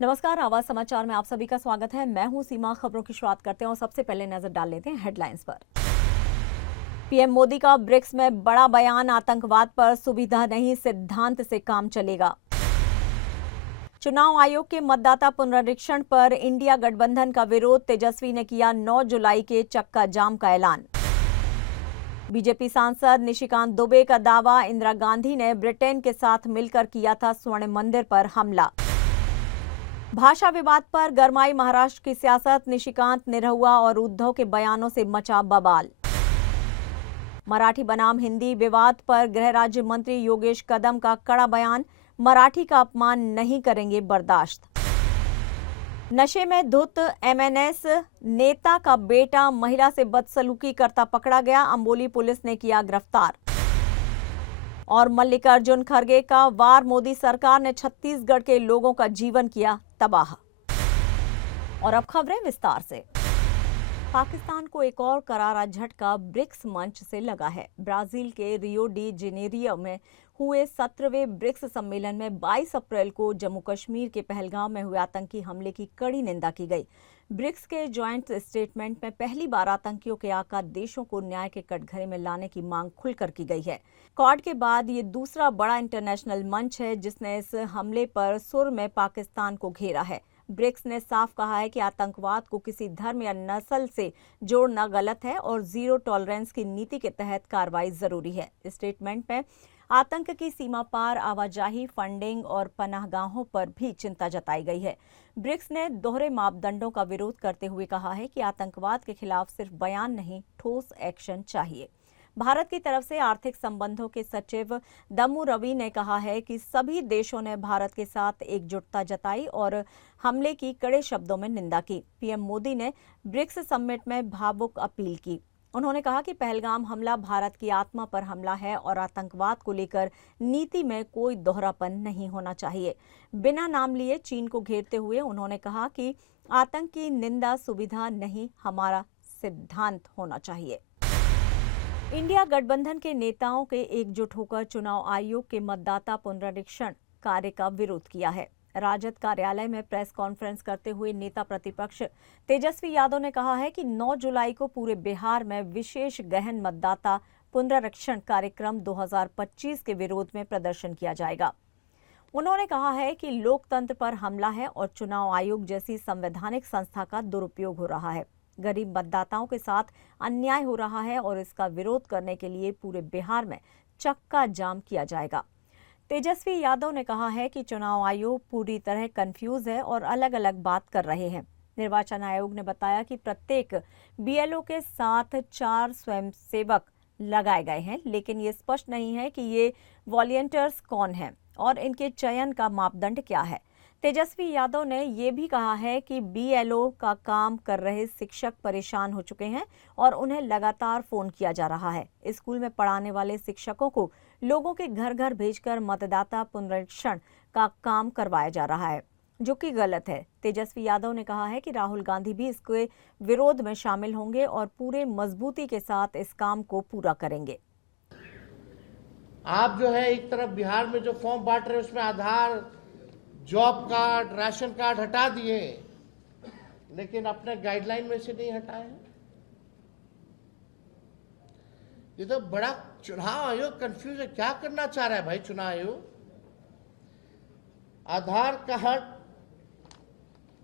नमस्कार, आवाज समाचार में आप सभी का स्वागत है। मैं हूं सीमा। खबरों की शुरुआत करते हैं और सबसे पहले नजर डाल लेते हैं हेडलाइंस पर। पीएम मोदी का ब्रिक्स में बड़ा बयान, आतंकवाद पर सुविधा नहीं सिद्धांत से काम चलेगा। चुनाव आयोग के मतदाता पुनरीक्षण पर इंडिया गठबंधन का विरोध, तेजस्वी ने किया 9 जुलाई के चक्का जाम का ऐलान। बीजेपी सांसद निशिकांत दुबे का दावा, इंदिरा गांधी ने ब्रिटेन के साथ मिलकर किया था स्वर्ण मंदिर पर हमला। भाषा विवाद पर गरमाई महाराष्ट्र की सियासत, निशिकांत, निरहुआ और उद्धव के बयानों से मचा बवाल। मराठी बनाम हिंदी विवाद पर गृह राज्य मंत्री योगेश कदम का कड़ा बयान, मराठी का अपमान नहीं करेंगे बर्दाश्त। नशे में धुत एमएनएस नेता का बेटा महिला से बदसलूकी करता पकड़ा गया, अंबोली पुलिस ने किया गिरफ्तार। और मल्लिकार्जुन खड़गे का वार, मोदी सरकार ने छत्तीसगढ़ के लोगों का जीवन किया तबाह। और अब खबरें विस्तार से। पाकिस्तान को एक और करारा झटका ब्रिक्स मंच से लगा है। ब्राजील के रियो डी जेनेरियो में हुए 17वें ब्रिक्स सम्मेलन में 22 अप्रैल को जम्मू कश्मीर के पहलगाम में हुए आतंकी हमले की कड़ी निंदा की गई। ब्रिक्स के ज्वाइंट स्टेटमेंट में पहली बार आतंकियों के आका देशों को न्याय के कटघरे में लाने की मांग खुलकर की गई है। क्वाड के बाद ये दूसरा बड़ा इंटरनेशनल मंच है जिसने इस हमले पर सुर में पाकिस्तान को घेरा है। ब्रिक्स ने साफ कहा है कि आतंकवाद को किसी धर्म या नस्ल से जोड़ना गलत है और जीरो टॉलरेंस की नीति के तहत कार्रवाई जरूरी है। स्टेटमेंट में आतंक की सीमा पार आवाजाही, फंडिंग और पनाहगाहों पर भी चिंता जताई गई है। ब्रिक्स ने दोहरे मापदंडों का विरोध करते हुए कहा है कि आतंकवाद के खिलाफ सिर्फ बयान नहीं, ठोस एक्शन चाहिए। भारत की तरफ से आर्थिक संबंधों के सचिव दम्मू रवि ने कहा है कि सभी देशों ने भारत के साथ एकजुटता जताई और हमले की कड़े शब्दों में निंदा की। पीएम मोदी ने ब्रिक्स समिट में भावुक अपील की। उन्होंने कहा कि पहलगाम हमला भारत की आत्मा पर हमला है और आतंकवाद को लेकर नीति में कोई दोहरापन नहीं होना चाहिए। बिना नाम लिए चीन को घेरते हुए उन्होंने कहा कि आतंक की निंदा सुविधा नहीं, हमारा सिद्धांत होना चाहिए। इंडिया गठबंधन के नेताओं के एकजुट होकर चुनाव आयोग के मतदाता पुनरीक्षण कार्य का विरोध किया है। राजद कार्यालय में प्रेस कॉन्फ्रेंस करते हुए नेता प्रतिपक्ष तेजस्वी यादव ने कहा है कि 9 जुलाई को पूरे बिहार में विशेष गहन मतदाता पुनरीक्षण कार्यक्रम 2025 के विरोध में प्रदर्शन किया जाएगा। उन्होंने कहा है कि लोकतंत्र पर हमला है और चुनाव आयोग जैसी संवैधानिक संस्था का दुरुपयोग हो रहा है। गरीब मतदाताओं के साथ अन्याय हो रहा है और इसका विरोध करने के लिए पूरे बिहार में चक्का जाम किया जाएगा। तेजस्वी यादव ने कहा है कि चुनाव आयोग पूरी तरह कंफ्यूज है और अलग अलग बात कर रहे हैं। निर्वाचन आयोग ने बताया कि प्रत्येक बीएलओ के साथ 4 स्वयंसेवक लगाए गए हैं, लेकिन ये स्पष्ट नहीं है कि ये वॉलंटियर्स कौन हैं और इनके चयन का मापदंड क्या है। तेजस्वी यादव ने ये भी कहा है कि बीएलओ का काम कर रहे शिक्षक परेशान हो चुके हैं और उन्हें लगातार फोन किया जा रहा है। स्कूल में पढ़ाने वाले शिक्षकों को लोगों के घर घर भेजकर मतदाता पुनरीक्षण का काम करवाया जा रहा है, जो कि गलत है। तेजस्वी यादव ने कहा है कि राहुल गांधी भी इसके विरोध में शामिल होंगे और पूरे मजबूती के साथ इस काम को पूरा करेंगे। आप जो है एक तरफ बिहार में जो फॉर्म बांट रहे हैं उसमें आधार, जॉब कार्ड, राशन कार्ड हटा दिए, लेकिन अपने गाइडलाइन में से नहीं हटाए। ये तो बड़ा चुनाव आयोग कंफ्यूज है, क्या करना चाह रहा है भाई चुनाव आयोग? आधार कार्ड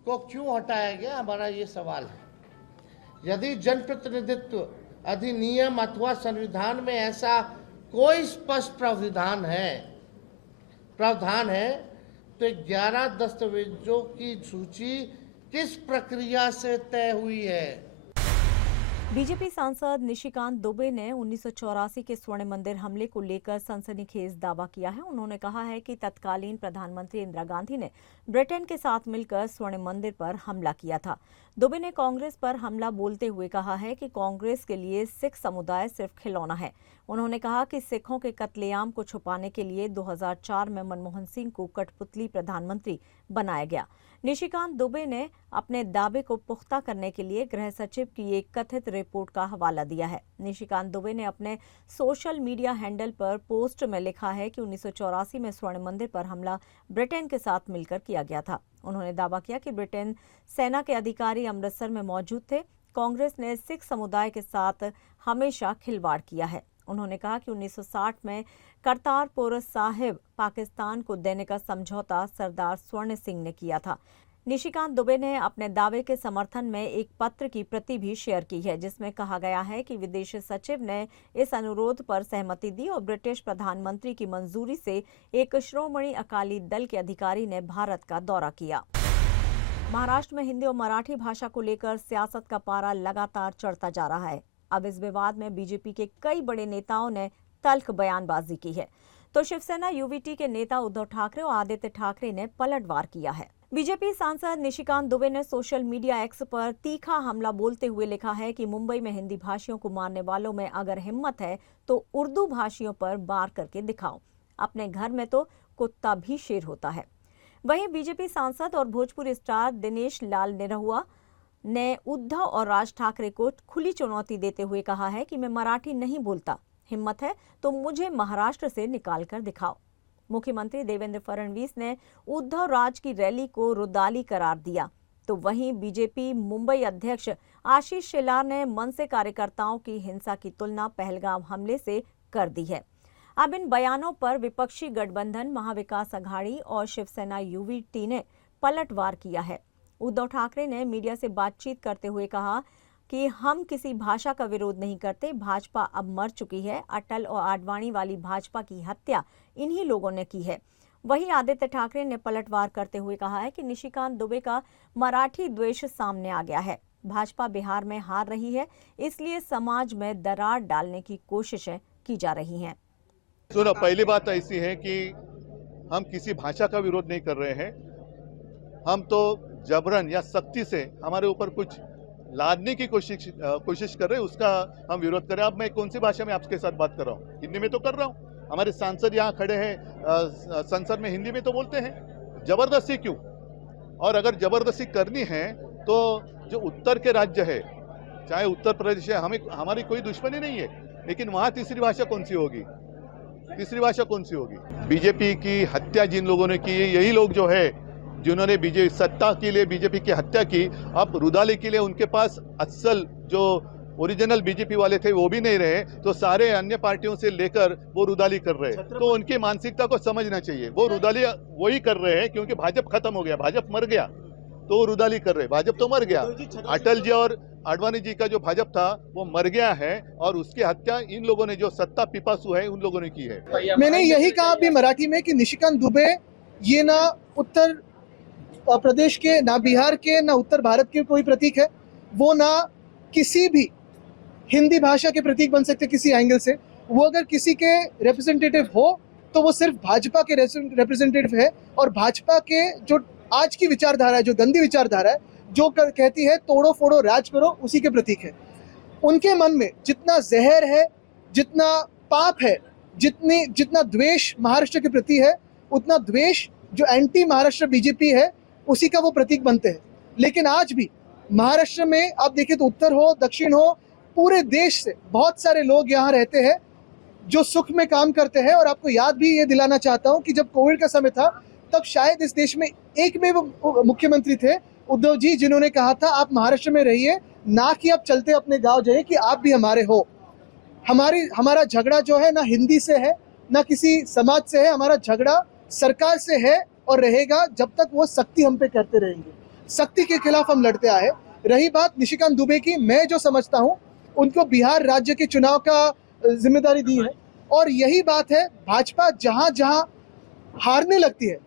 को क्यों हटाया गया, हमारा ये सवाल है। यदि जनप्रतिनिधित्व अधिनियम अथवा संविधान में ऐसा कोई स्पष्ट प्रावधान है तो 11 दस्तावेजों की सूची किस प्रक्रिया से तय हुई है? बीजेपी सांसद निशिकांत दुबे ने 1984 के स्वर्ण मंदिर हमले को लेकर सनसनीखेज दावा किया है। उन्होंने कहा है कि तत्कालीन प्रधानमंत्री इंदिरा गांधी ने ब्रिटेन के साथ मिलकर स्वर्ण मंदिर पर हमला किया था। दुबे ने कांग्रेस पर हमला बोलते हुए कहा है कि कांग्रेस के लिए सिख समुदाय सिर्फ खिलौना है। उन्होंने कहा कि सिखों के कत्लेआम को छुपाने के लिए 2004 में मनमोहन सिंह को कठपुतली प्रधानमंत्री बनाया गया। निशिकांत दुबे ने अपने दावे को पुख्ता करने के लिए गृह सचिव की एक कथित रिपोर्ट का हवाला दिया है। निशिकांत दुबे ने अपने सोशल मीडिया हैंडल पर पोस्ट में लिखा है कि 1984 में स्वर्ण मंदिर पर हमला ब्रिटेन के साथ मिलकर किया गया था। उन्होंने दावा किया कि ब्रिटेन सेना के अधिकारी अमृतसर में मौजूद थे। कांग्रेस ने सिख समुदाय के साथ हमेशा खिलवाड़ किया है। उन्होंने कहा कि 1960 में करतारपुर साहिब पाकिस्तान को देने का समझौता सरदार स्वर्ण सिंह ने किया था। निशिकांत दुबे ने अपने दावे के समर्थन में एक पत्र की प्रति भी शेयर की है, जिसमें कहा गया है कि विदेश सचिव ने इस अनुरोध पर सहमति दी और ब्रिटिश प्रधानमंत्री की मंजूरी से एक श्रोमणी अकाली दल के अधिकारी ने भारत का दौरा किया। महाराष्ट्र में हिंदी और मराठी भाषा को लेकर सियासत का पारा लगातार चढ़ता जा रहा है। अब इस विवाद में बीजेपी के कई बड़े नेताओं ने तल्ख बयानबाजी की है, तो शिवसेना यूवीटी के नेता उद्धव ठाकरे और आदित्य ठाकरे ने पलटवार किया है। बीजेपी सांसद निशिकांत दुबे ने सोशल मीडिया एक्स पर तीखा हमला बोलते हुए लिखा है कि मुंबई में हिंदी भाषियों को मारने वालों में अगर हिम्मत है तो उर्दू भाषियों पर वार करके दिखाओ। अपने घर में तो कुत्ता भी शेर होता है। वहीं बीजेपी सांसद और भोजपुरी स्टार दिनेश लाल निरहुआ ने उद्धव और राज ठाकरे को खुली चुनौती देते हुए कहा है कि मैं मराठी नहीं बोलता, हिम्मत है तो मुझे महाराष्ट्र से निकाल कर दिखाओ। मुख्यमंत्री देवेंद्र फडणवीस ने उद्धव राज की रैली को रुदाली करार दिया, तो वहीं बीजेपी मुंबई अध्यक्ष आशीष शेलार ने मनसे कार्यकर्ताओं की हिंसा की तुलना पहलगाम हमले से कर दी है। अब इन बयानों पर विपक्षी गठबंधन महाविकास अघाड़ी और शिवसेना यूवीटी ने पलटवार किया है। उद्धव ठाकरे ने मीडिया से बातचीत करते हुए कहा कि हम किसी भाषा का विरोध नहीं करते, भाजपा अब मर चुकी है। अटल और आडवाणी वाली भाजपा की हत्या इन्हीं लोगों ने की है। वहीं आदित्य ठाकरे ने पलटवार करते हुए कहा है कि निशिकांत दुबे का मराठी द्वेष सामने आ गया है। भाजपा बिहार में हार रही है, इसलिए समाज में दरार डालने की कोशिशें की जा रही हैं। सुनो, पहली बात ऐसी है कि हम किसी भाषा का विरोध नहीं कर रहे हैं। हम तो जबरन या सख्ती से हमारे ऊपर कुछ लादने की कोशिश कर रहे हैं, उसका हम विरोध कर रहे हैं। अब मैं कौन सी भाषा में आपके साथ बात कर रहा हूँ? हिंदी में तो कर रहा हूँ। हमारे सांसद यहाँ खड़े हैं, संसद में हिंदी में तो बोलते हैं। जबरदस्ती क्यों? और अगर जबरदस्ती करनी है तो जो उत्तर के राज्य है, चाहे उत्तर प्रदेश है, हमारी कोई दुश्मनी नहीं है, लेकिन वहाँ तीसरी भाषा कौन सी होगी? तीसरी भाषा कौन सी होगी? बीजेपी की हत्या जिन लोगों ने की, यही लोग जो है जिन्होंने बीजेपी सत्ता के लिए बीजेपी की हत्या की, अब रुदाली के लिए उनके पास असल जो ओरिजिनल बीजेपी वाले थे वो भी नहीं रहे, तो सारे अन्य पार्टियों से लेकर वो रुदाली कर रहे हैं। तो उनकी मानसिकता को समझना चाहिए। वो रुदाली वही कर रहे हैं क्योंकि भाजपा खत्म हो गया, भाजपा मर गया, तो वो रुदाली कर रहे हैं। भाजपा तो मर गया, अटल जी और आडवाणी जी का जो भाजपा था वो मर गया है, और उसकी हत्या इन लोगों ने, जो सत्ता पिपासु है, उन लोगों ने की है। मैंने यही कहा अभी मराठी में कि निशिकांत दुबे ये ना उत्तर प्रदेश के, ना बिहार के, ना उत्तर भारत के कोई प्रतीक है। वो ना किसी भी हिंदी भाषा के प्रतीक बन सकते किसी एंगल से। वो अगर किसी के रिप्रेजेंटेटिव हो तो वो सिर्फ भाजपा के रिप्रेजेंटेटिव है, और भाजपा के जो आज की विचारधारा है, जो गंदी विचारधारा है, जो कहती है तोड़ो फोड़ो राज करो, उसी के प्रतीक है। उनके मन में जितना जहर है, जितना पाप है, जितना द्वेष महाराष्ट्र के प्रति है, उतना द्वेष जो एंटी महाराष्ट्र बीजेपी है उसी का वो प्रतीक बनते हैं। लेकिन आज भी महाराष्ट्र में आप देखिए तो उत्तर हो, दक्षिण हो, पूरे देश से बहुत सारे लोग यहाँ रहते हैं जो सुख में काम करते हैं। और आपको याद भी ये दिलाना चाहता हूँ कि जब कोविड का समय था तब शायद इस देश में एक में वो मुख्यमंत्री थे, उद्धव जी, जिन्होंने कहा था आप महाराष्ट्र में रहिए, ना कि आप चलते अपने गांव जाइए, कि आप भी हमारे हो। हमारा झगड़ा जो है ना हिंदी से है, ना किसी समाज से है। हमारा झगड़ा सरकार से है और रहेगा जब तक वो सख्ती हम पे करते रहेंगे। सख्ती के खिलाफ हम लड़ते आए। रही बात निशिकांत दुबे की, मैं जो समझता हूँ उनको बिहार राज्य के चुनाव का जिम्मेदारी दी है, और यही बात है, भाजपा जहाँ जहाँ हारने लगती है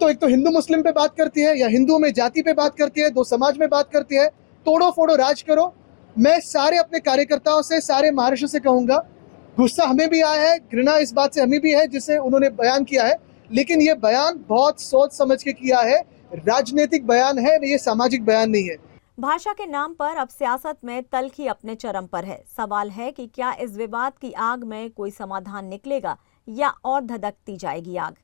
तो एक तो हिंदू मुस्लिम पे बात करती है, या हिंदुओं में जाति पे बात करती है, दो समाज में बात करती है, तोड़ो फोड़ो राज करो। मैं सारे अपने कार्यकर्ताओं से, सारे महाराष्ट्र से कहूंगा, गुस्सा हमें भी आया है, घृणा इस बात से हमें भी है जिसे उन्होंने बयान किया है, लेकिन ये बयान बहुत सोच समझ के किया है। राजनीतिक बयान है, ये सामाजिक बयान नहीं है। भाषा के नाम पर अब सियासत में तल्खी अपने चरम पर है। सवाल है कि क्या इस विवाद की आग में कोई समाधान निकलेगा या और धधकती जाएगी आग।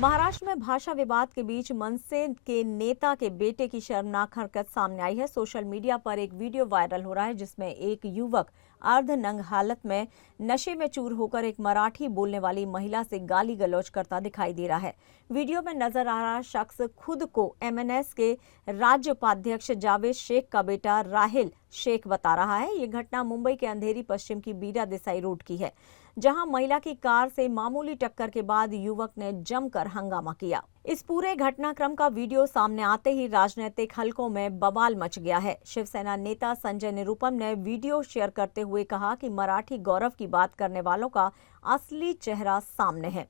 महाराष्ट्र में भाषा विवाद के बीच मनसे के नेता के बेटे की शर्मनाक हरकत सामने आई है। सोशल मीडिया पर एक वीडियो वायरल हो रहा है जिसमें एक युवक अर्धनंग हालत में नशे में चूर होकर एक मराठी बोलने वाली महिला से गाली गलौज करता दिखाई दे रहा है। वीडियो में नजर आ रहा शख्स खुद को एमएनएस के राज्य उपाध्यक्ष जावेद शेख का बेटा राहिल शेख बता रहा है। ये घटना मुंबई के अंधेरी पश्चिम की बीरा देसाई रोड की है, जहां महिला की कार से मामूली टक्कर के बाद युवक ने जमकर हंगामा किया। इस पूरे घटनाक्रम का वीडियो सामने आते ही राजनीतिक हलकों में बवाल मच गया है। शिवसेना नेता संजय निरुपम ने वीडियो शेयर करते हुए कहा कि मराठी गौरव की बात करने वालों का असली चेहरा सामने है।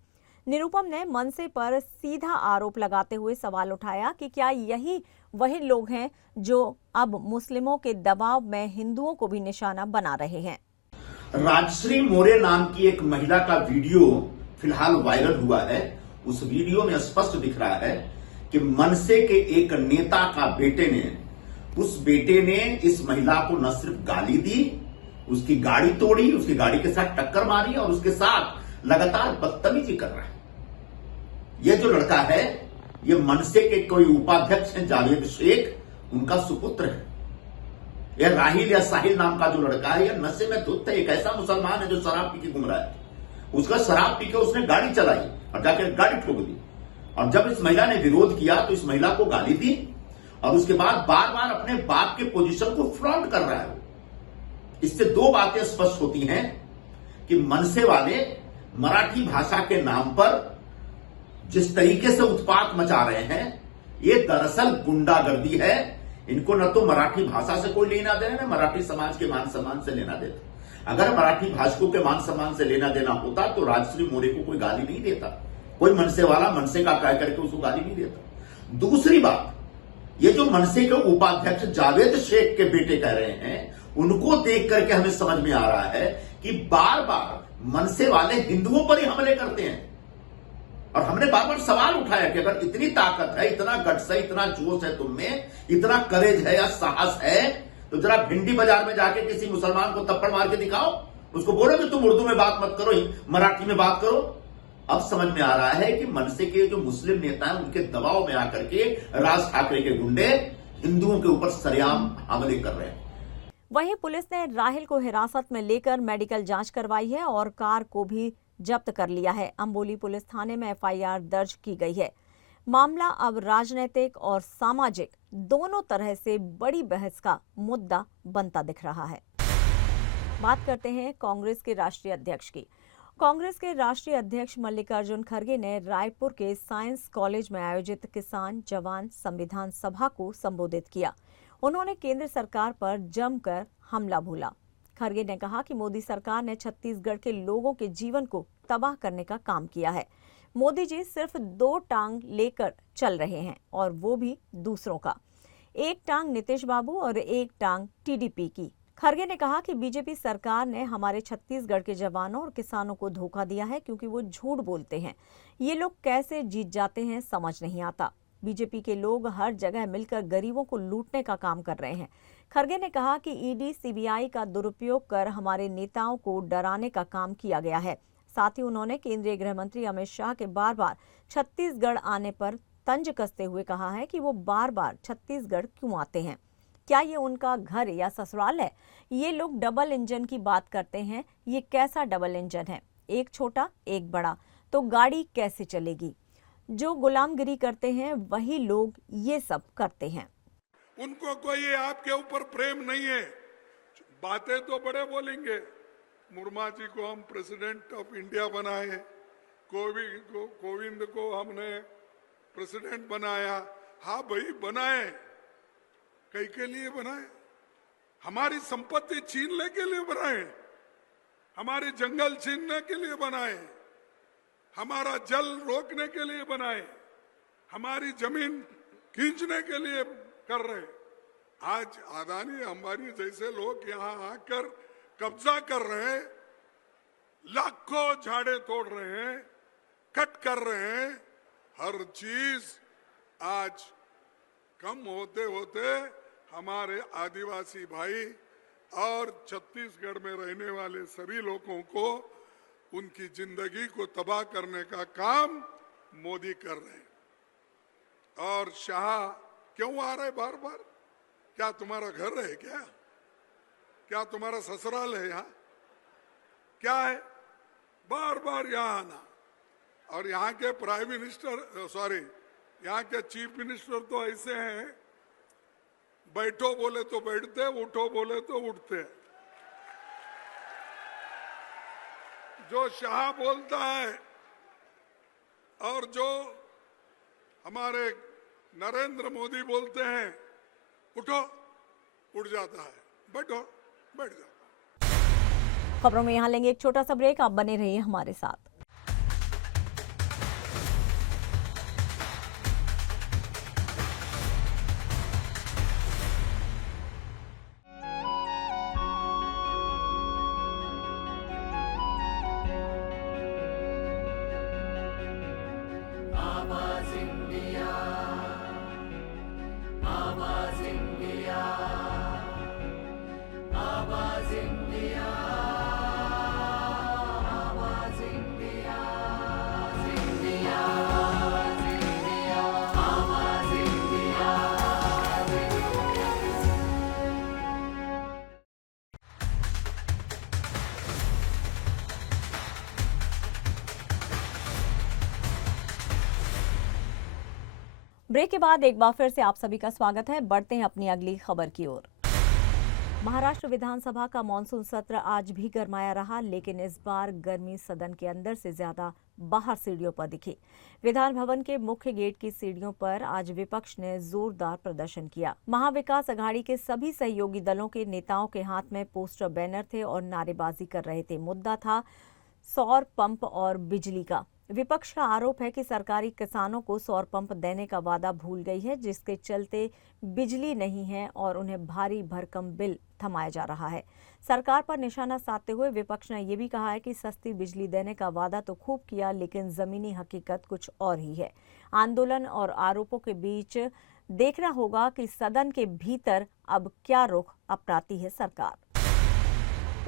निरुपम ने मनसे पर सीधा आरोप लगाते हुए सवाल उठाया कि क्या यही वही लोग हैं जो अब मुस्लिमों के दबाव में हिंदुओं को भी निशाना बना रहे हैं। राजश्री मोरे नाम की एक महिला का वीडियो फिलहाल वायरल हुआ है। उस वीडियो में स्पष्ट दिख रहा है कि मनसे के एक नेता का उस बेटे ने इस महिला को न सिर्फ गाली दी, उसकी गाड़ी तोड़ी, उसकी गाड़ी के साथ टक्कर मारी और उसके साथ लगातार बदतमीजी कर रहा है। यह जो लड़का है, ये मनसे के कोई उपाध्यक्ष हैं जावेद शेख, उनका सुपुत्र है। यह राहिल या साहिल नाम का जो लड़का है, यह नशे में धुत है। एक ऐसा मुसलमान है जो शराब पी के घूम रहा है। उसका शराब पी के उसने गाड़ी चलाई और जाकर गाड़ी ठोक दी। और जब इस महिला ने विरोध किया तो इस महिला को गाली दी और उसके बाद बार बार अपने बाप के पोजीशन को फ्रंट कर रहा है। इससे दो बातें स्पष्ट होती हैं कि मनसे वाले मराठी भाषा के नाम पर जिस तरीके से उत्पात मचा रहे हैं, ये दरअसल गुंडागर्दी है। इनको न तो मराठी भाषा से कोई लेना देना, न मराठी समाज के मान सम्मान से लेना देना। अगर मराठी भाषकों के मान सम्मान से लेना देना होता तो राजश्री मोरे को कोई गाली नहीं देता। कोई मनसे वाला मनसे का कह करके उसको गाली नहीं देता। दूसरी बात, ये जो मनसे के उपाध्यक्ष जावेद शेख के बेटे कह रहे हैं, उनको देख करके हमें समझ में आ रहा है कि बार बार मनसे वाले हिंदुओं पर ही हमले करते हैं। और हमने बार बार सवाल उठाया कि अगर इतनी ताकत है, इतना गट्स है, इतना जोश है तुम में, इतना करेज है या साहस है, तो जरा भिंडी बाजार में जाके किसी मुसलमान को थप्पड़ मार के दिखाओ। उसको बोलो कि तुम उर्दू में बात मत करो, मराठी में बात करो। अब समझ में आ रहा है कि मनसे के जो मुस्लिम नेता हैं, उनके दबाव में आकर के राज ठाकरे के गुंडे हिंदुओं के ऊपर सरेआम हमले कर रहे हैं। वहीं पुलिस ने राहिल को हिरासत में लेकर मेडिकल जांच करवाई है और कार को भी जब्त कर लिया है। अंबोली पुलिस थाने में एफआईआर दर्ज की गई है। मामला अब राजनीतिक और सामाजिक दोनों तरह से बड़ी बहस का मुद्दा बनता दिख रहा है। बात करते हैं कांग्रेस के राष्ट्रीय अध्यक्ष की। कांग्रेस के राष्ट्रीय अध्यक्ष मल्लिकार्जुन खड़गे ने रायपुर के साइंस कॉलेज में आयोजित किसान जवान संविधान सभा को संबोधित किया। उन्होंने केंद्र सरकार पर जमकर हमला बोला। खड़गे ने कहा कि मोदी सरकार ने छत्तीसगढ़ के लोगों के जीवन को तबाह करने का काम किया है। मोदी जी सिर्फ 2 टांग लेकर चल रहे हैं और वो भी दूसरों का। एक टांग नीतीश बाबू और एक टांग टीडीपी की। खड़गे ने कहा कि बीजेपी सरकार ने हमारे छत्तीसगढ़ के जवानों और किसानों को धोखा दिया है क्योंकि वो झूठ बोलते हैं। ये लोग कैसे जीत जाते हैं समझ नहीं आता। बीजेपी के लोग हर जगह मिलकर गरीबों को लूटने का काम कर रहे हैं। खड़गे ने कहा कि ईडी सीबीआई का दुरुपयोग कर हमारे नेताओं को डराने का काम किया गया है। साथ ही उन्होंने केंद्रीय गृह मंत्री अमित शाह के बार बार छत्तीसगढ़ आने पर तंज कसते हुए कहा है कि वो बार बार छत्तीसगढ़ क्यों आते हैं। क्या ये उनका घर या ससुराल है? ये लोग डबल इंजन की बात करते हैं। ये कैसा डबल इंजन है? एक छोटा एक बड़ा, तो गाड़ी कैसे चलेगी? जो गुलामगिरी करते हैं वही लोग ये सब करते हैं। उनको कोई आपके ऊपर प्रेम नहीं है। बातें तो बड़े बोलेंगे। मुर्मू जी को हम प्रेसिडेंट ऑफ इंडिया बनाए, कोविंद को हमने प्रेसिडेंट बनाया। हाँ भाई बनाए, कई के लिए बनाए? हमारी संपत्ति छीनने के लिए बनाए, हमारे जंगल छीनने के लिए बनाए, हमारा जल रोकने के लिए बनाए, हमारी जमीन खींचने के लिए कर रहे। आज अदानी अंबानी जैसे लोग यहाँ आकर कब्जा कर रहे हैं, लाखों झाड़े तोड़ रहे हैं, कट कर रहे हैं। हर चीज आज कम होते होते हमारे आदिवासी भाई और छत्तीसगढ़ में रहने वाले सभी लोगों को उनकी जिंदगी को तबाह करने का काम मोदी कर रहे हैं। और शाह क्यों आ रहे बार बार? क्या तुम्हारा घर है क्या? क्या तुम्हारा ससुराल है यहाँ? क्या है? बार बार यहाँ आना। और यहाँ के प्राइम मिनिस्टर यहाँ के चीफ मिनिस्टर तो ऐसे हैं, बैठो बोले तो बैठते, उठो बोले तो उठते। जो शाह बोलता है और जो हमारे नरेंद्र मोदी बोलते हैं, उठो, उठ जाता है, बैठो, बैठ जाता है। खबरों में यहाँ लेंगे एक छोटा सा ब्रेक, आप बने रहिए हमारे साथ। ब्रेक के बाद एक बार फिर से आप सभी का स्वागत है। बढ़ते हैं अपनी अगली खबर की ओर। महाराष्ट्र विधानसभा का मानसून सत्र आज भी गरमाया रहा, लेकिन इस बार गर्मी सदन के अंदर से ज्यादा बाहर सीढ़ियों पर दिखी। विधान भवन के मुख्य गेट की सीढ़ियों पर आज विपक्ष ने जोरदार प्रदर्शन किया। महाविकास अघाड़ी के सभी सहयोगी दलों के नेताओं के हाथ में पोस्टर, बैनर थे और नारेबाजी कर रहे थे। मुद्दा था सौर पंप और बिजली का। विपक्ष का आरोप है कि सरकारी किसानों को सौर पंप देने का वादा भूल गई है, जिसके चलते बिजली नहीं है और उन्हें भारी भरकम बिल थमाया जा रहा है। सरकार पर निशाना साधते हुए विपक्ष ने यह भी कहा है कि सस्ती बिजली देने का वादा तो खूब किया, लेकिन जमीनी हकीकत कुछ और ही है। आंदोलन और आरोपों के बीच देखना होगा कि सदन के भीतर अब क्या रुख अपनाती है सरकार।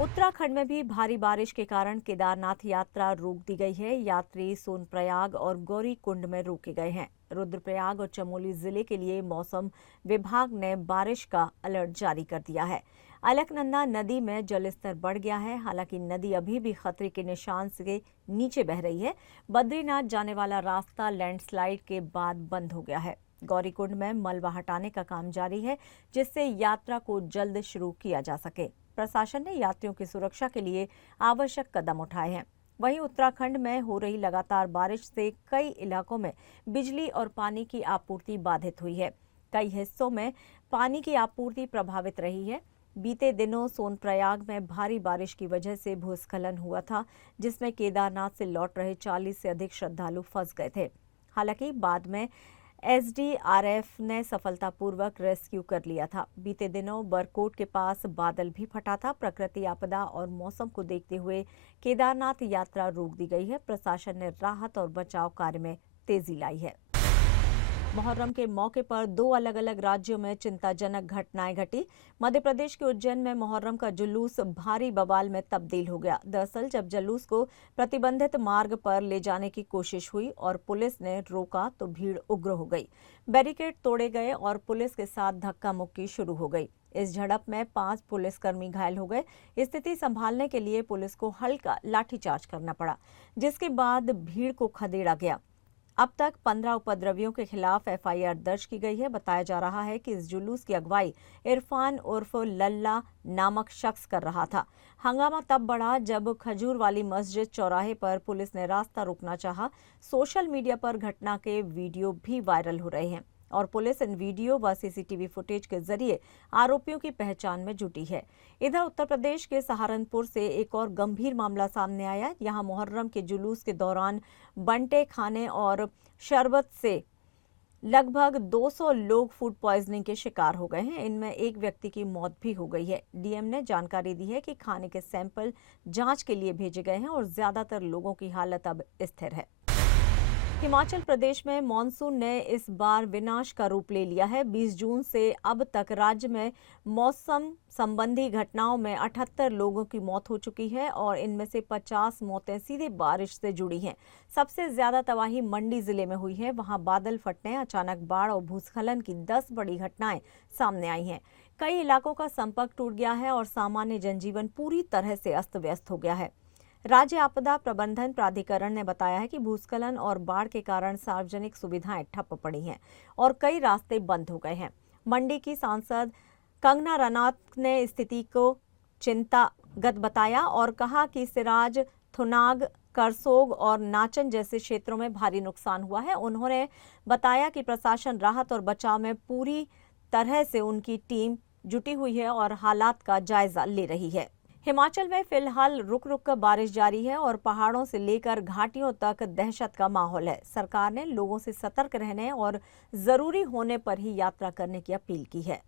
उत्तराखंड में भी भारी बारिश के कारण केदारनाथ यात्रा रोक दी गई है। यात्री सोनप्रयाग और गौरीकुंड में रोके गए हैं। रुद्रप्रयाग और चमोली जिले के लिए मौसम विभाग ने बारिश का अलर्ट जारी कर दिया है। अलकनंदा नदी में जलस्तर बढ़ गया है, हालांकि नदी अभी भी खतरे के निशान से नीचे बह रही है। बद्रीनाथ जाने वाला रास्ता लैंडस्लाइड के बाद बंद हो गया है। गौरीकुंड में मलबा हटाने का काम जारी है, जिससे यात्रा को जल्द शुरू किया जा सके। प्रशासन ने यात्रियों की सुरक्षा के लिए आवश्यक कदम उठाए हैं। वहीं उत्तराखंड में हो रही लगातार बारिश से कई इलाकों में बिजली और पानी की आपूर्ति बाधित हुई है। कई हिस्सों में पानी की आपूर्ति प्रभावित रही है। बीते दिनों सोनप्रयाग में भारी बारिश की वजह से भूस्खलन हुआ था, जिसमें केदारनाथ से लौट रहे 40 से अधिक श्रद्धालु फंस गए थे। हालांकि बाद में एसडीआरएफ ने सफलतापूर्वक रेस्क्यू कर लिया था। बीते दिनों बरकोट के पास बादल भी फटा था। प्रकृति आपदा और मौसम को देखते हुए केदारनाथ यात्रा रोक दी गई है। प्रशासन ने राहत और बचाव कार्य में तेजी लाई है। मुहर्रम के मौके पर 2 अलग अलग राज्यों में चिंताजनक घटनाएं घटी। मध्य प्रदेश के उज्जैन में मुहर्रम का जुलूस भारी बवाल में तब्दील हो गया। दरअसल जब जुलूस को प्रतिबंधित मार्ग पर ले जाने की कोशिश हुई और पुलिस ने रोका तो भीड़ उग्र हो गई। बैरिकेड तोड़े गए और पुलिस के साथ धक्का मुक्की शुरू हो गई। इस झड़प में 5 पुलिसकर्मी घायल हो गए। स्थिति संभालने के लिए पुलिस को हल्का लाठीचार्ज करना पड़ा, जिसके बाद भीड़ को खदेड़ा गया। अब तक 15 उपद्रवियों के खिलाफ एफआईआर दर्ज की गई है। बताया जा रहा है कि इस जुलूस की अगुवाई इरफान उर्फ लल्ला नामक शख्स कर रहा था। हंगामा तब बढ़ा जब खजूर वाली मस्जिद चौराहे पर पुलिस ने रास्ता रोकना चाहा। सोशल मीडिया पर घटना के वीडियो भी वायरल हो रहे हैं और पुलिस इन वीडियो व सीसीटीवी फुटेज के जरिए आरोपियों की पहचान में जुटी है। इधर उत्तर प्रदेश के सहारनपुर से एक और गंभीर मामला सामने आया। यहां मुहर्रम के जुलूस के दौरान बंटे खाने और शरबत से लगभग 200 लोग फूड पॉइजनिंग के शिकार हो गए हैं। इनमें एक व्यक्ति की मौत भी हो गई है। डीएम ने जानकारी दी है कि खाने के सैंपल जांच के लिए भेजे गए हैं और ज्यादातर लोगों की हालत अब स्थिर है। हिमाचल प्रदेश में मॉनसून ने इस बार विनाश का रूप ले लिया है। 20 जून से अब तक राज्य में मौसम संबंधी घटनाओं में 78 लोगों की मौत हो चुकी है और इनमें से 50 मौतें सीधे बारिश से जुड़ी हैं। सबसे ज्यादा तबाही मंडी जिले में हुई है। वहां बादल फटने, अचानक बाढ़ और भूस्खलन की 10 बड़ी घटनाएं सामने आई हैं। कई इलाकों का संपर्क टूट गया है और सामान्य जनजीवन पूरी तरह से अस्त व्यस्त हो गया है। राज्य आपदा प्रबंधन प्राधिकरण ने बताया है कि भूस्खलन और बाढ़ के कारण सार्वजनिक सुविधाएं ठप पड़ी हैं और कई रास्ते बंद हो गए हैं। मंडी की सांसद कंगना रनौत ने स्थिति को चिंतागत बताया और कहा कि सिराज, थुनाग, करसोग और नाचन जैसे क्षेत्रों में भारी नुकसान हुआ है। उन्होंने बताया कि प्रशासन राहत और बचाव में पूरी तरह से उनकी टीम जुटी हुई है और हालात का जायजा ले रही है। हिमाचल में फिलहाल रुक रुक कर बारिश जारी है और पहाड़ों से लेकर घाटियों तक दहशत का माहौल है। सरकार ने लोगों से सतर्क रहने और जरूरी होने पर ही यात्रा करने की अपील की है।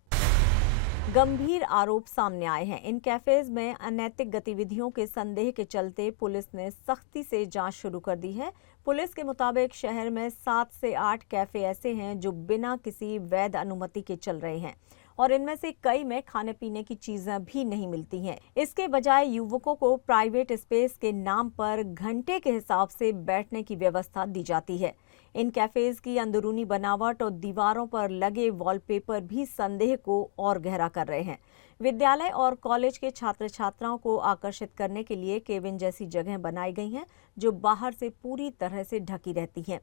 गंभीर आरोप सामने आए हैं। इन कैफेज में अनैतिक गतिविधियों के संदेह के चलते पुलिस ने सख्ती से जांच शुरू कर दी है। पुलिस के मुताबिक शहर में 7 से 8 कैफे ऐसे हैं जो बिना किसी वैध अनुमति के चल रहे हैं और इनमें से कई में खाने पीने की चीजें भी नहीं मिलती हैं। इसके बजाय युवकों को प्राइवेट स्पेस के नाम पर घंटे के हिसाब से बैठने की व्यवस्था दी जाती है। इन कैफेज की अंदरूनी बनावट और दीवारों पर लगे वॉलपेपर भी संदेह को और गहरा कर रहे हैं। विद्यालय और कॉलेज के छात्र छात्राओं को आकर्षित करने के लिए केबिन जैसी जगह बनाई गई हैं जो बाहर से पूरी तरह से ढकी रहती हैं।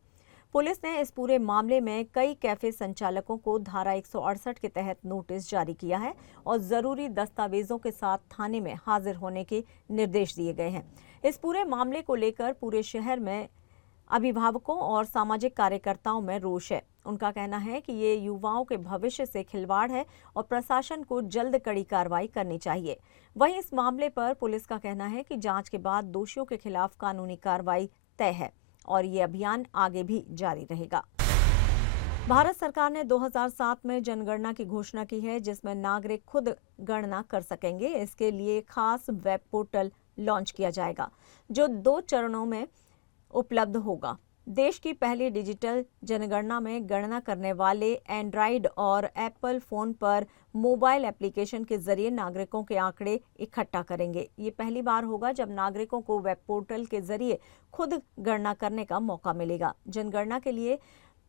पुलिस ने इस पूरे मामले में कई कैफे संचालकों को धारा 168 के तहत नोटिस जारी किया है और जरूरी दस्तावेजों के साथ थाने में हाजिर होने के निर्देश दिए गए हैं। इस पूरे मामले को लेकर पूरे शहर में अभिभावकों और सामाजिक कार्यकर्ताओं में रोष है। उनका कहना है कि ये युवाओं के भविष्य से खिलवाड़ है और प्रशासन को जल्द कड़ी कार्रवाई करनी चाहिए। वहीं इस मामले पर पुलिस का कहना है कि जांच के बाद दोषियों के खिलाफ कानूनी कार्रवाई तय है और ये अभियान आगे भी जारी रहेगा। भारत सरकार ने 2007 में जनगणना की घोषणा की है जिसमें नागरिक खुद गणना कर सकेंगे। इसके लिए खास वेब पोर्टल लॉन्च किया जाएगा जो 2 चरणों में उपलब्ध होगा। देश की पहली डिजिटल जनगणना में गणना करने वाले एंड्रॉइड और एप्पल फोन पर मोबाइल एप्लीकेशन के जरिए नागरिकों के आंकड़े इकट्ठा करेंगे। ये पहली बार होगा जब नागरिकों को वेब पोर्टल के जरिए खुद गणना करने का मौका मिलेगा। जनगणना के लिए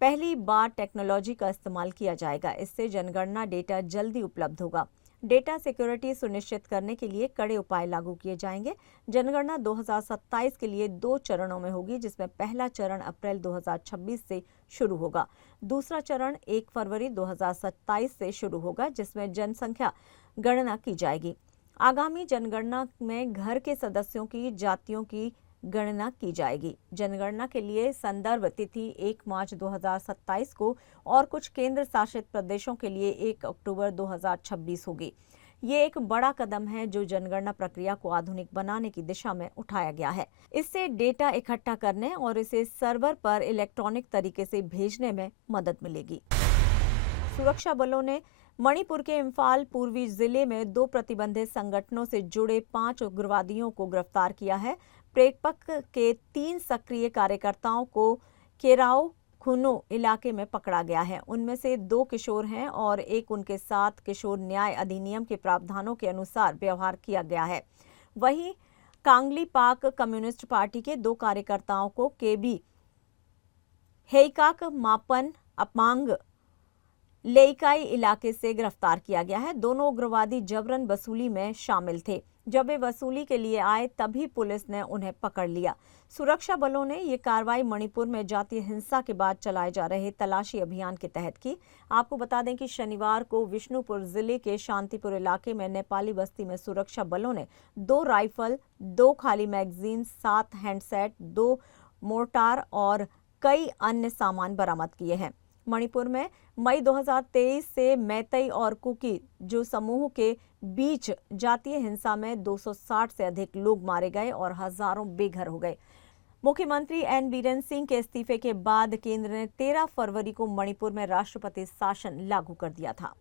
पहली बार टेक्नोलॉजी का इस्तेमाल किया जाएगा। इससे जनगणना डेटा जल्दी उपलब्ध होगा। डेटा सिक्योरिटी सुनिश्चित करने के लिए कड़े उपाय लागू किए जाएंगे। जनगणना 2027 के लिए 2 चरणों में होगी जिसमें पहला चरण अप्रैल 2026 से शुरू होगा। दूसरा चरण 1 फरवरी 2027 से शुरू होगा जिसमें जनसंख्या गणना की जाएगी। आगामी जनगणना में घर के सदस्यों की जातियों की गणना की जाएगी। जनगणना के लिए संदर्भ तिथि 1 मार्च 2027 को और कुछ केंद्र शासित प्रदेशों के लिए 1 अक्टूबर 2026 होगी। ये एक बड़ा कदम है जो जनगणना प्रक्रिया को आधुनिक बनाने की दिशा में उठाया गया है। इससे डेटा इकट्ठा करने और इसे सर्वर पर इलेक्ट्रॉनिक तरीके से भेजने में मदद मिलेगी। सुरक्षा बलों ने मणिपुर के इम्फाल पूर्वी जिले में 2 प्रतिबंधित संगठनों से जुड़े 5 उग्रवादियों को गिरफ्तार किया है। प्रेपक के 3 सक्रिय कार्यकर्ताओं को केराओ खुनो इलाके में पकड़ा गया है। उनमें से 2 किशोर हैं और एक उनके साथ किशोर न्याय अधिनियम के प्रावधानों के अनुसार व्यवहार किया गया है। वहीं कांगली पाक कम्युनिस्ट पार्टी के 2 कार्यकर्ताओं को केबी हेइकाक मापन अपांग लेइकाई इलाके से गिरफ्तार किया गया है। दोनों उग्रवादी जबरन वसूली में शामिल थे। जब वे वसूली के लिए आए तभी पुलिस ने उन्हें पकड़ लिया। सुरक्षा बलों ने ये कार्रवाई मणिपुर में जातीय हिंसा के बाद चलाए जा रहे तलाशी अभियान के तहत की। आपको बता दें कि शनिवार को विष्णुपुर जिले के शांतिपुर इलाके में नेपाली बस्ती में सुरक्षा बलों ने 2 राइफल, 2 खाली मैगजीन, 7 हैंडसेट, 2 मोर्टार और कई अन्य सामान बरामद किए हैं। मणिपुर में मई 2023 से मैतई और कुकी जो समूह के बीच जातीय हिंसा में 260 से अधिक लोग मारे गए और हजारों बेघर हो गए। मुख्यमंत्री एन बीरेन सिंह के इस्तीफे के बाद केंद्र ने 13 फरवरी को मणिपुर में राष्ट्रपति शासन लागू कर दिया था।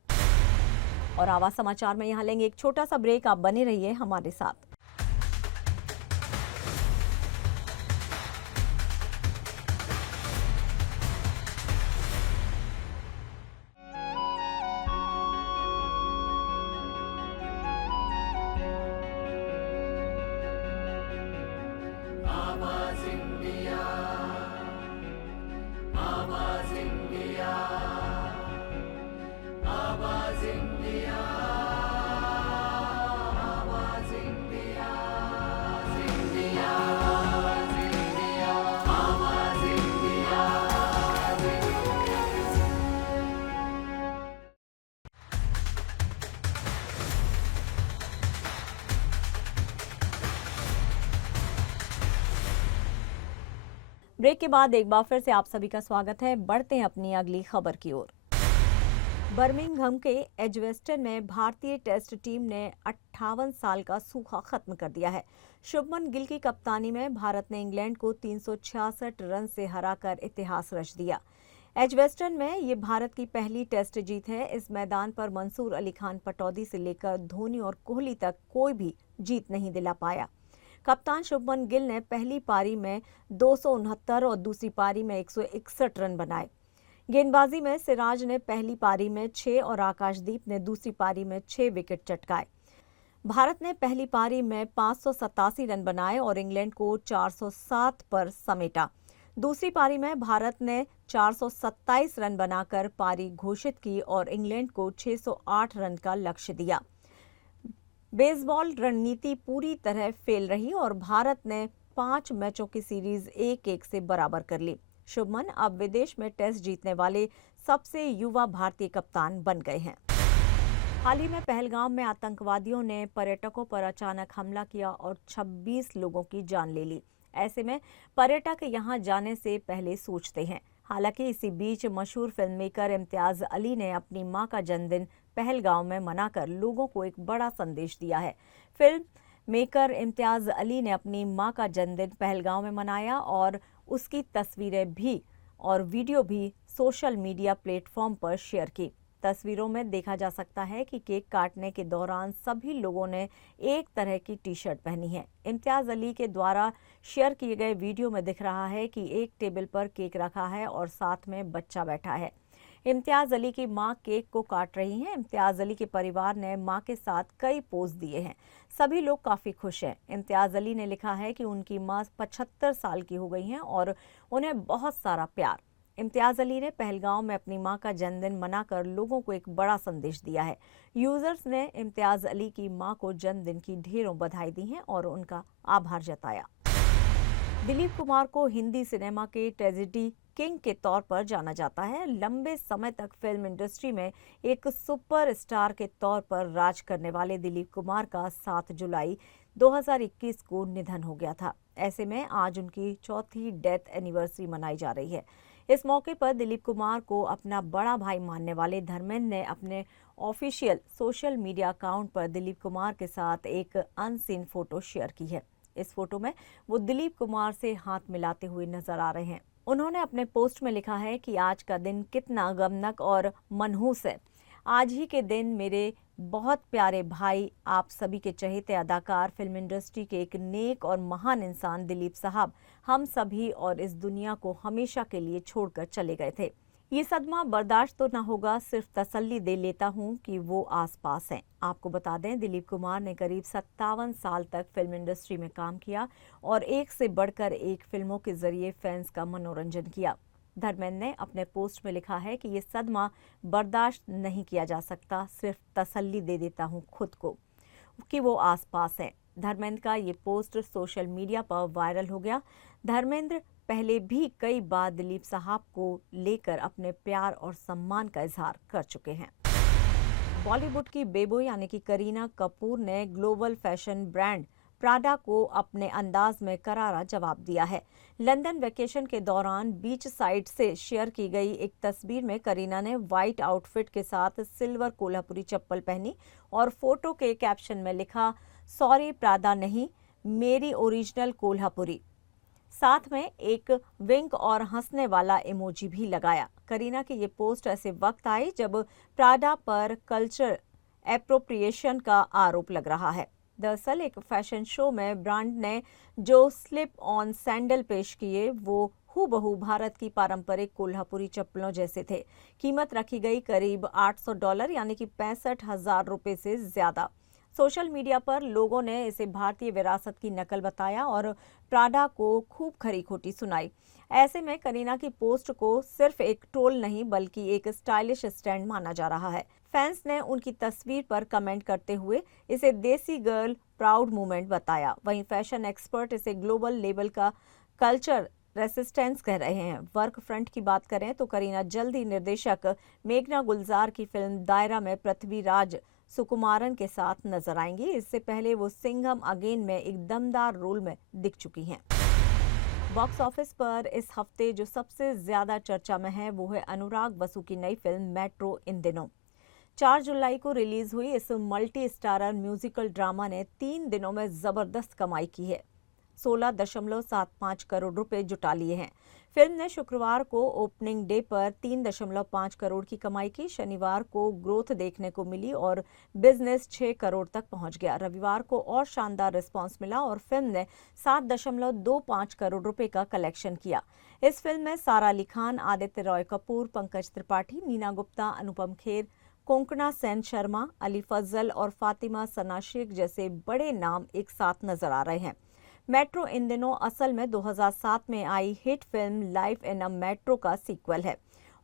और आवाज समाचार में यहाँ लेंगे एक छोटा सा ब्रेक। आप बने रहिए हमारे साथ। आवाज इंडिया ब्रेक के बाद एक बार फिर से आप सभी का स्वागत है। बढ़ते हैं अपनी अगली खबर की ओर। बर्मिंघम के एजवेस्टन में भारतीय टेस्ट टीम ने 58 साल का सूखा खत्म कर दिया है। शुभमन गिल की कप्तानी में भारत ने इंग्लैंड को 366 रन से हराकर इतिहास रच दिया। एजवेस्टन में ये भारत की पहली टेस्ट जीत है। इस मैदान पर मंसूर अली खान पटौदी से लेकर धोनी और कोहली तक कोई भी जीत नहीं दिला पाया। कप्तान शुभमन गिल ने पहली पारी में 269 और दूसरी पारी में 161 रन बनाए। गेंदबाजी में सिराज ने पहली पारी में 6 और आकाशदीप ने दूसरी पारी में 6 विकेट चटकाए। भारत ने पहली पारी में 587 रन बनाए और इंग्लैंड को 407 पर समेटा। दूसरी पारी में भारत ने 427 रन बनाकर पारी घोषित की और इंग्लैंड को 608 रन का लक्ष्य दिया। बेसबॉल रणनीति पूरी तरह फेल रही और भारत ने 5 मैचों की सीरीज 1-1 से बराबर कर ली। शुभमन अब विदेश में टेस्ट जीतने वाले सबसे युवा भारतीय कप्तान बन गए हैं। हाल ही में पहलगाम में आतंकवादियों ने पर्यटकों पर अचानक हमला किया और 26 लोगों की जान ले ली। ऐसे में पर्यटक यहां जाने से पहले सोचते हैं। हालांकि इसी बीच मशहूर फिल्म मेकर इम्तियाज अली ने अपनी मां का जन्मदिन पहलगाम में मनाकर लोगों को एक बड़ा संदेश दिया है। फिल्म मेकर इम्तियाज अली ने अपनी मां का जन्मदिन पहलगाम में मनाया और उसकी तस्वीरें भी और वीडियो भी सोशल मीडिया प्लेटफॉर्म पर शेयर की। तस्वीरों में देखा जा सकता है कि केक काटने के दौरान सभी लोगों ने एक तरह की टी-शर्ट पहनी है। इम्तियाज अली के द्वारा शेयर किए गए वीडियो में दिख रहा है कि एक टेबल पर केक रखा है और साथ में बच्चा बैठा है। इम्तियाज अली की मां केक को काट रही हैं। इम्तियाज अली के परिवार ने मां के साथ कई पोज दिए हैं। सभी लोग काफी खुश हैं। इम्तियाज अली ने लिखा है कि उनकी मां 75 साल की हो गई हैं और उन्हें बहुत सारा प्यार। इम्तियाज अली ने पहलगाम में अपनी मां का जन्मदिन मनाकर लोगों को एक बड़ा संदेश दिया है। यूजर्स ने इम्तियाज अली की मां को जन्मदिन की ढेरों बधाई दी हैं और उनका आभार जताया। दिलीप कुमार को हिंदी सिनेमा के ट्रेजेडी किंग के तौर पर जाना जाता है। लंबे समय तक फिल्म इंडस्ट्री में एक सुपरस्टार के तौर पर राज करने वाले दिलीप कुमार का 7 जुलाई 2021 को निधन हो गया था। ऐसे में आज उनकी चौथी डेथ एनिवर्सरी मनाई जा रही है। इस मौके पर दिलीप कुमार को अपना बड़ा भाई मानने वाले धर्मेंद्र ने अपने ऑफिशियल सोशल मीडिया अकाउंट पर दिलीप कुमार के साथ एक अनसीन फोटो शेयर की है। इस फोटो में वो दिलीप कुमार से हाथ मिलाते हुए नजर आ रहे हैं। उन्होंने अपने पोस्ट में लिखा है कि आज का दिन कितना गमनक और मनहूस है। आज ही के दिन मेरे बहुत प्यारे भाई, आप सभी के चहेते अदाकार, फिल्म इंडस्ट्री के एक नेक और महान इंसान दिलीप साहब हम सभी और इस दुनिया को हमेशा के लिए छोड़कर चले गए थे। ये सदमा बर्दाश्त तो न होगा, सिर्फ तसल्ली दे लेता हूँ कि वो आसपास हैं। आपको बता दें, दिलीप कुमार ने करीब 57 साल तक फिल्म इंडस्ट्री में काम किया और एक से बढ़कर एक फिल्मों के जरिए फैंस का मनोरंजन किया। धर्मेंद्र ने अपने पोस्ट में लिखा है कि ये सदमा बर्दाश्त नहीं किया जा सकता, सिर्फ तसल्ली दे देता हूँ खुद को कि वो आसपास हैं। धर्मेंद्र का ये पोस्ट सोशल मीडिया पर वायरल हो गया। धर्मेंद्र पहले भी कई बार दिलीप साहब को लेकर अपने प्यार और सम्मान का इजहार कर चुके हैं। बॉलीवुड की बेबो यानी कि करीना कपूर ने ग्लोबल फैशन ब्रांड प्राडा को अपने अंदाज में करारा जवाब दिया है। लंदन वेकेशन के दौरान बीच साइड से शेयर की गई एक तस्वीर में करीना ने व्हाइट आउटफिट के साथ सिल्वर कोल्हापुरी चप्पल पहनी और फोटो के कैप्शन में लिखा, सॉरी प्राडा नहीं, मेरी ओरिजिनल कोल्हापुरी। साथ में एक विंक और हंसने वाला इमोजी भी लगाया। करीना की ये पोस्ट ऐसे वक्त आई जब प्राडा पर कल्चर एप्रोप्रिएशन का आरोप लग रहा है। दरअसल एक फैशन शो में ब्रांड ने जो स्लिप ऑन सैंडल पेश किए वो हूबहू भारत की पारंपरिक कोल्हापुरी चप्पलों जैसे थे। कीमत रखी गई करीब $800 यानी कि 65,000 रुपए से ज्यादा। सोशल मीडिया पर लोगों ने इसे भारतीय विरासत की नकल बताया और प्राडा को खूब खरी खोटी सुनाई। ऐसे में करीना की पोस्ट को सिर्फ एक ट्रोल नहीं बल्कि एक स्टाइलिश स्टैंड माना जा रहा है। फैंस ने उनकी तस्वीर पर कमेंट करते हुए इसे देसी गर्ल प्राउड मूवमेंट बताया। वहीं फैशन एक्सपर्ट इसे ग्लोबल लेवल का कल्चर रेसिस्टेंस कह रहे हैं। वर्क फ्रंट की बात करें तो करीना जल्द ही निर्देशक मेघना गुलजार की फिल्म दायरा में पृथ्वीराज सुकुमारन के साथ नजर आएंगी। इससे पहले वो सिंघम अगेन में एक दमदार रोल में दिख चुकी हैं। बॉक्स ऑफिस पर इस हफ्ते जो सबसे ज्यादा चर्चा में है वो है अनुराग बसु की नई फिल्म मेट्रो इन दिनों। 4 जुलाई को रिलीज हुई इस मल्टी स्टारर म्यूजिकल ड्रामा ने 3 दिनों में जबरदस्त कमाई की है। 16.75 करोड़ रुपए जुटा लिए हैं। फिल्म ने शुक्रवार को ओपनिंग डे पर 3.5 करोड़ की कमाई की। शनिवार को ग्रोथ देखने को मिली और बिजनेस 6 करोड़ तक पहुंच गया। रविवार को और शानदार रिस्पांस मिला और फिल्म ने 7.25 करोड़ रुपए का कलेक्शन किया। इस फिल्म में सारा अली खान, आदित्य रॉय कपूर, पंकज त्रिपाठी, नीना गुप्ता, अनुपम खेर, कोंकणा सेन शर्मा, अली फजल और फातिमा सना शेख जैसे बड़े नाम एक साथ नजर आ रहे हैं। मेट्रो इन दिनों असल में 2007 में I hit film life in a metro का सीक्वल है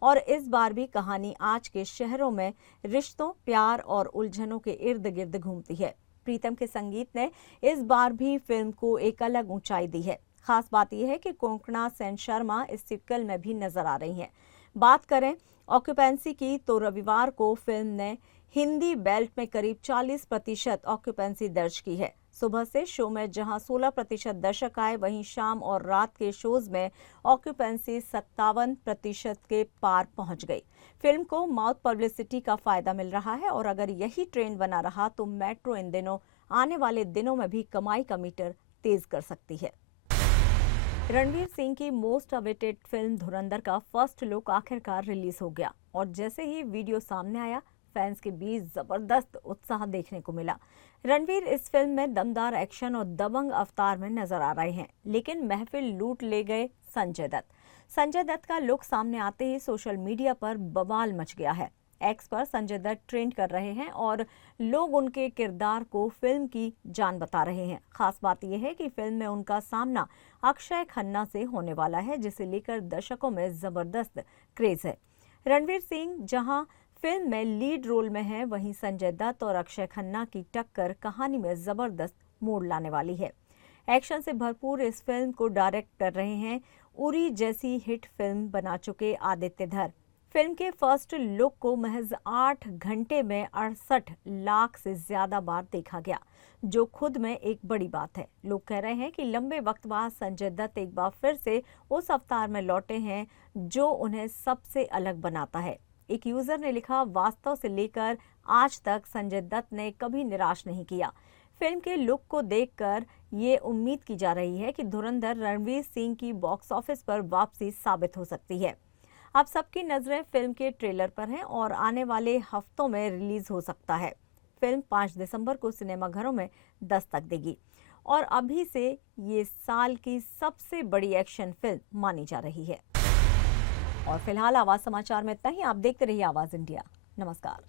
और इस बार भी कहानी आज के शहरों में रिश्तों, प्यार और उलझनों के इर्द गिर्द घूमती है। प्रीतम के संगीत ने इस बार भी फिल्म को एक अलग ऊंचाई दी है। खास बात यह है कि कोंकणा सेन शर्मा इस सीक्वल में भी नजर आ रही हैं। बात करें ऑक्यूपेंसी की तो रविवार को फिल्म ने हिंदी बेल्ट में करीब 40% ऑक्यूपेंसी दर्ज की है। सुबह से शो में जहां 16% दर्शक आए, वहीं शाम और रात के शोज में ऑक्यूपेंसी 57% के पार पहुंच गई। फिल्म को माउथ पब्लिसिटी का फायदा मिल रहा है और अगर यही ट्रेंड बना रहा तो मेट्रो इन दिनों आने वाले दिनों में भी कमाई का मीटर तेज कर सकती है। रणवीर सिंह की मोस्ट अवेटेड फिल्म धुरंधर का फर्स्ट लुक आखिरकार रिलीज हो गया और जैसे ही वीडियो सामने आया, फैंस के बीच जबरदस्त उत्साह देखने को मिला। रणवीर इस फिल्म में दमदार एक्शन और दबंग अवतार में नजर आ रहे हैं, लेकिन महफिल लूट ले गए संजय दत्त। संजय दत्त का लुक सामने आते ही सोशल मीडिया पर बवाल मच गया है। एक्स पर संजय दत्त ट्रेंड कर रहे हैं और लोग उनके किरदार को फिल्म की जान बता रहे हैं। खास बात यह है कि फिल्म में उनका सामना अक्षय खन्ना से होने वाला है, जिसे लेकर दर्शकों में जबरदस्त क्रेज है। रणवीर सिंह जहां फिल्म में लीड रोल में है, वहीं संजय दत्त और अक्षय खन्ना की टक्कर कहानी में जबरदस्त मोड़ लाने वाली है। एक्शन से भरपूर इस फिल्म को डायरेक्ट कर रहे हैं उरी जैसी हिट फिल्म बना चुके आदित्य धर। फिल्म के फर्स्ट लुक को महज 8 घंटे में 68 लाख से ज्यादा बार देखा गया, जो खुद में एक बड़ी बात है। लोग कह रहे हैं कि लंबे वक्त बाद संजय दत्त एक बार फिर से उस अवतार में लौटे हैं जो उन्हें सबसे अलग बनाता है। एक यूजर ने लिखा, वास्तव से लेकर आज तक संजय दत्त ने कभी निराश नहीं किया। फिल्म के लुक को देखकर ये उम्मीद की जा रही है कि धुरंधर रणवीर सिंह की बॉक्स ऑफिस पर वापसी साबित हो सकती है। अब सबकी नजरें फिल्म के ट्रेलर पर हैं और आने वाले हफ्तों में रिलीज हो सकता है। फिल्म 5 दिसंबर को सिनेमाघरों में दस्तक देगी और अभी से ये साल की सबसे बड़ी एक्शन फिल्म मानी जा रही है। और फिलहाल आवाज समाचार में इतना ही। आप देखते रहिए आवाज इंडिया। नमस्कार।